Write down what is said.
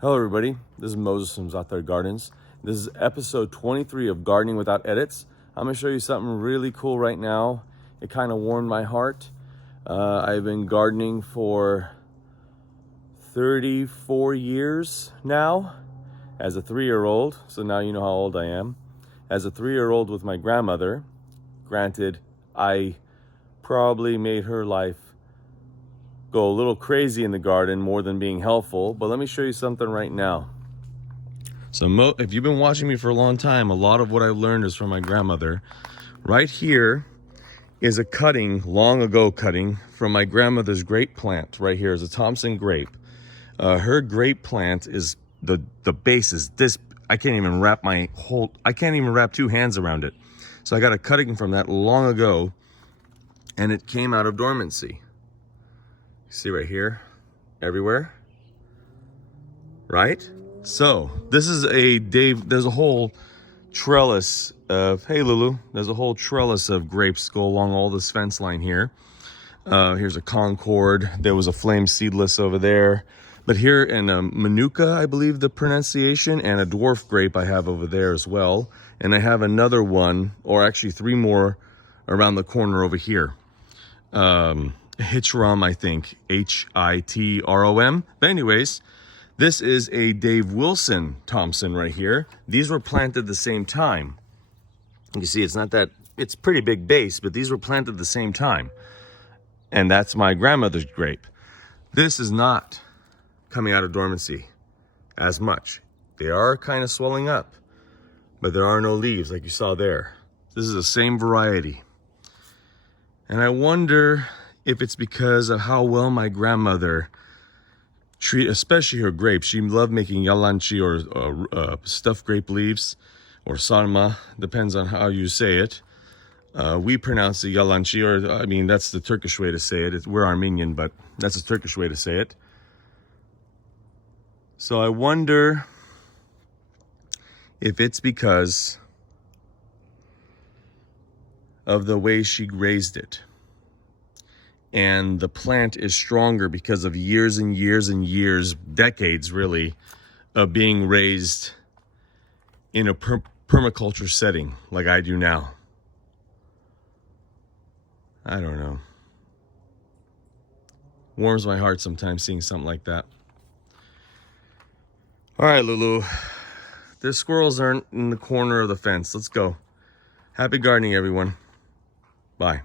Hello everybody, this is Moses from Zaatar Gardens. This is episode 23 of Gardening Without Edits. I'm going to show you something really cool right now. It kind of warmed my heart. I've been gardening for 34 years now as a 3-year-old, so now you know how old I am. As a 3-year-old with my grandmother, granted, I probably made her life go a little crazy in the garden more than being helpful, but let me show you something right now. So if you've been watching me for a long time, a lot of what I've learned is from my grandmother. Right here is a cutting, long ago cutting, from my grandmother's grape plant. Right here is a Thompson grape. Her grape plant is, the base is this, I can't even wrap 2 hands around it. So I got a cutting from that long ago, and it came out of dormancy. See right here, everywhere, right? So this is there's a whole trellis of, hey Lulu, there's a whole trellis of grapes go along all this fence line here. Here's a Concord, there was a flame seedless over there. But here in Manuka, I believe the pronunciation, and a dwarf grape I have over there as well. And I have another one, or actually 3 more around the corner over here. Hitrom, I think, Hitrom. But anyways, this is a Dave Wilson Thompson right here. These were planted the same time. You see, it's pretty big base, but these were planted the same time. And that's my grandmother's grape. This is not coming out of dormancy as much. They are kind of swelling up, but there are no leaves like you saw there. This is the same variety. And I wonder if it's because of how well my grandmother treated, especially her grapes. She loved making yalanchi, or stuffed grape leaves, or sarma, depends on how you say it. We pronounce it yalanchi, or I mean, that's the Turkish way to say it. We're Armenian, but that's the Turkish way to say it. So I wonder if it's because of the way she raised it. And the plant is stronger because of years and years and years, decades really, of being raised in a permaculture setting like I do now. I don't know. Warms my heart sometimes seeing something like that. All right, Lulu. The squirrels aren't in the corner of the fence. Let's go. Happy gardening, everyone. Bye.